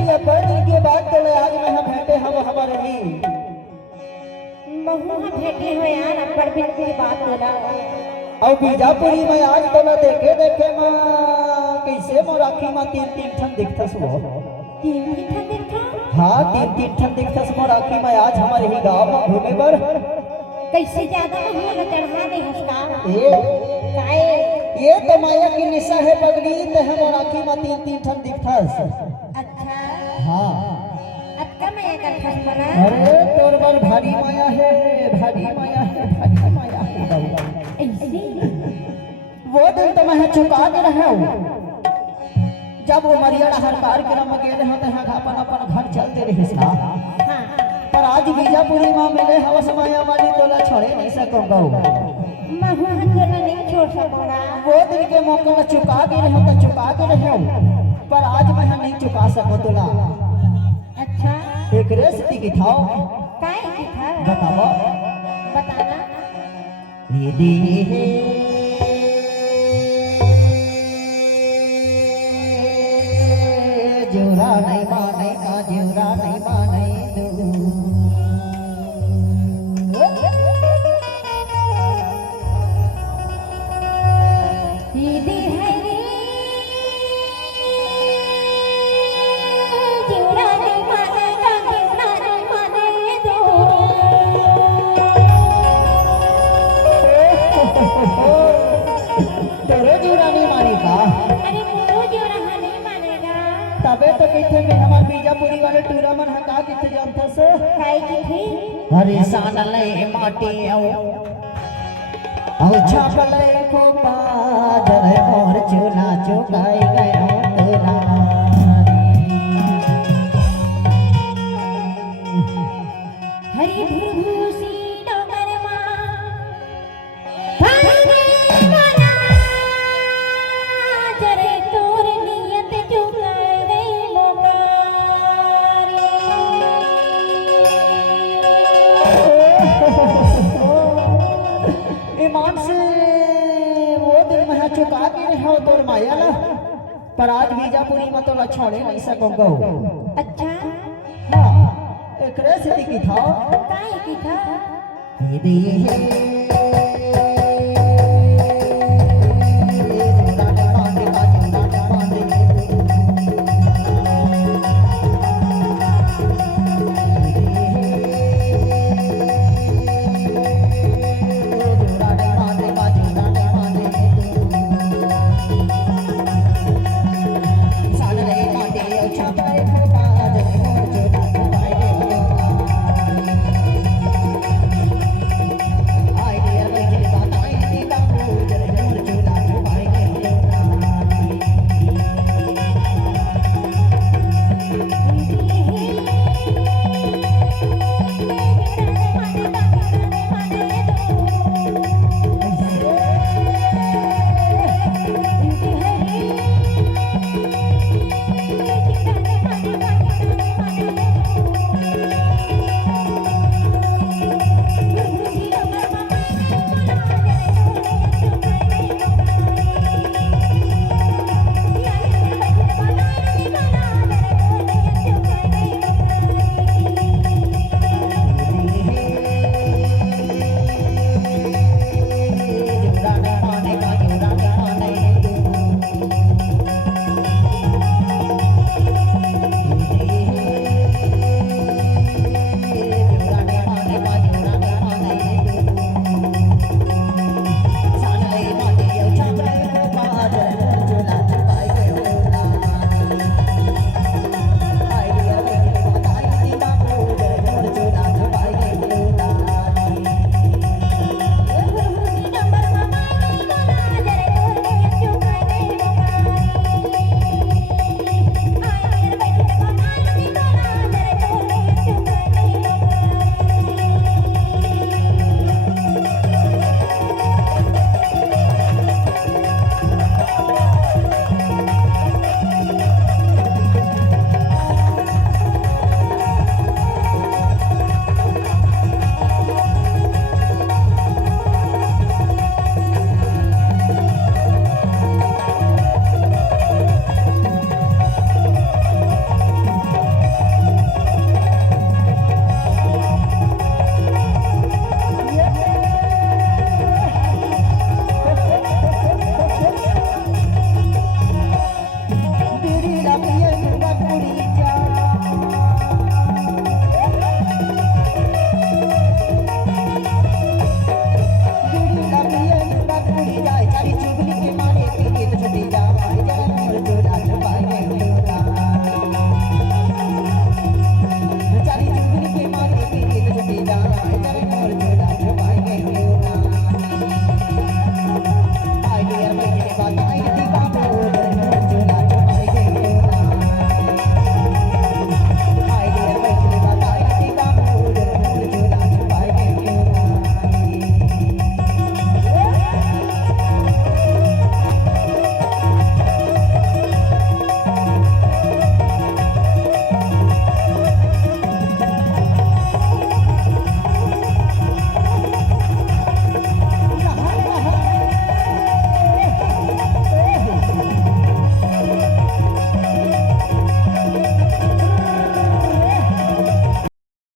प्रिय पढ़ के बात चले आज में हम भेंटे हम हमारे ही बहु हम भेटे हो यार अपर बिन की बात बोला और बीजापुरी में आज तो ना देखे देखे मां कैसे मोराखी मां तीन तीन ठन दिखतस वो तीन ठन देखा हाँ तीन तीन ठन दिखतस मोराखी में आज हमारे ही गांव में घूमे पर कैसे ज्यादा महंगा चढ़ा दे हस्का ये काए ये तो माया की निशा है पगली तो हम मोराखी में तीन तीन ठन दिखतस अच्छा हाँ अक्का मैं कर फस बना अरे तोर बर भारी माया है भारी माया है भारी माया है ऐसे वो दिन तो मैं चुका दे रहा हूँ जब वो मरियड़ा हर बार के रम गेले हो तो अपन अपन घर चलते रही सा हां पर आज बीजापुरी मां मिले हवस माया वाली तोला छोड़े नहीं सकूंगा महू हंजो नहीं छोड़ सकूंगा वो दिन के मौका में चुका दे रहे हो तो चुका दे रहे हो पर आज मैं नहीं चुका सकूं तोला अच्छा एक रेसिपी की था काए की था बताओ बताना दीदी जोरा नहीं माने का जोरा नहीं माने दीदी है रे जोरा नहीं मानेगा जोरा नहीं माने दो तेरे जोरा नहीं माने का अरे वो जोरा नहीं मानेगा तबे तो कहते में हमार बीजापुरी वाले टूरा मन हका किथे जानता से काई की थी हरे सानले माटी औ छापले को बादल मोर चुना चुकाई गयो तोरा हरी भूसी डोगर मां भागे मना जरे तोर नियत चुका गई मोकारी ईमान से वो दिन मैं चुका के रहा तोर माया ला पर आज बीजापुरी में तो छोड़े नहीं सकूंगा अच्छा हाँ एक रेसिपी की था काहे की था दीदी